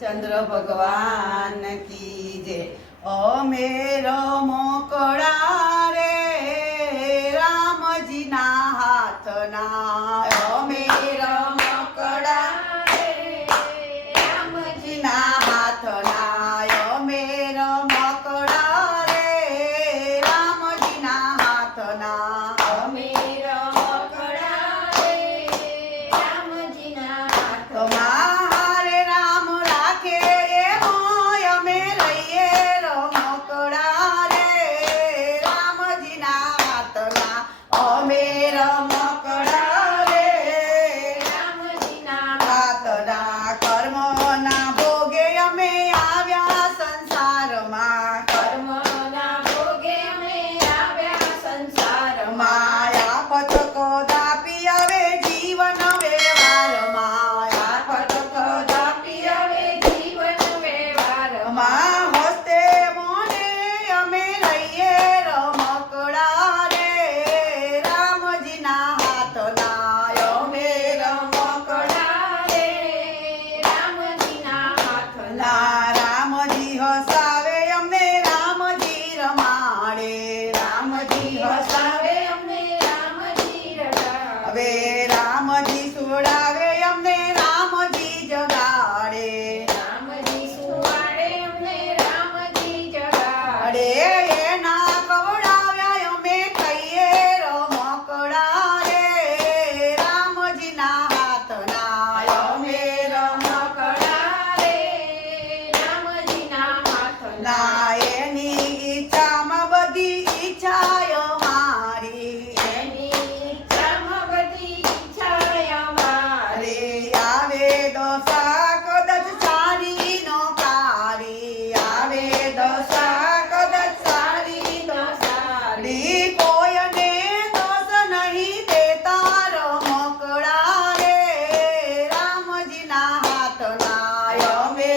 चंद्र भगवान की जय। अमे रमकड़ा रे रामजी ना हाथ ना। अमे रमकड़ा रे रामजी ना हाथ ना। अमे रमकड़ा रे रामजी ना हाथ ना। अमे रमकड़ा रे रामजी ना हाथ ना। रामजी हसावे अમને रामजी रमाड़े। रामजी हसावे अમને रामजी रमाड़े। रामजी सुवડાવે अમને रामजी जगाड़े। रामजी सुवाड़े अમને रामजी जगाड़े। एना कवડાવ્યા અમે કહીએ રમકડા રે રામજી ના હાથ ના। અમે એની ઈચ્છામાં બધી ઈચ્છા અમારી। એની ઈચ્છામાં બધી ઈચ્છા અમારી। આવે દશા કદાચ સારી નો કારી। આવે દશા કદાચ સારી નો સારી। કોઈને દોષ નહીં દેતા રમકડા રે રામજી ના હાથ ના। અમે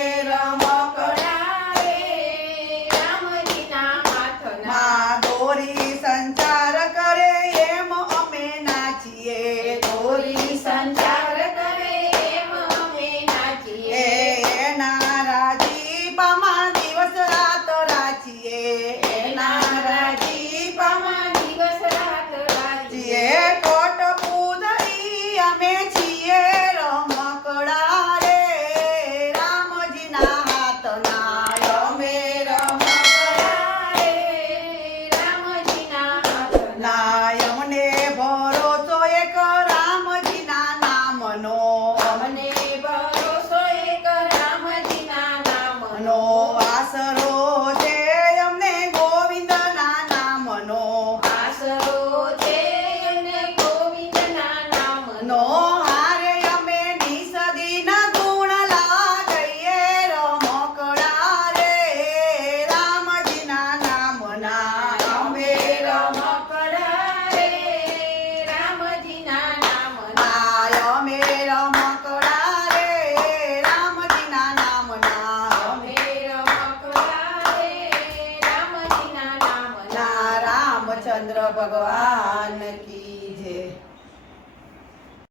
संचार करे एम अमे नाचिए। दोरी संचार करे एम अमे नाचिए। नाराजी पामा दिवस रात राचिए। नाराजी पामा दिवस रात राचिए। कोट पूजरी अमे छिए रमकड़ा रे रामजी ना हाथ ना। अमे अमने भरोસો એક રામજી ના નામનો। અમને ભરોસો એક રામજી ના નામનો। આસરો છે અમને ગોવિંદ ના નામનો। આસરો છે અમને ગોવિંદ ના નામનો। હારે અમે નિસદી ના ગુણ લાગીએ રમકડા રે રામજી ના નામના। અમે રમકડા रामचंद्र भगवान की।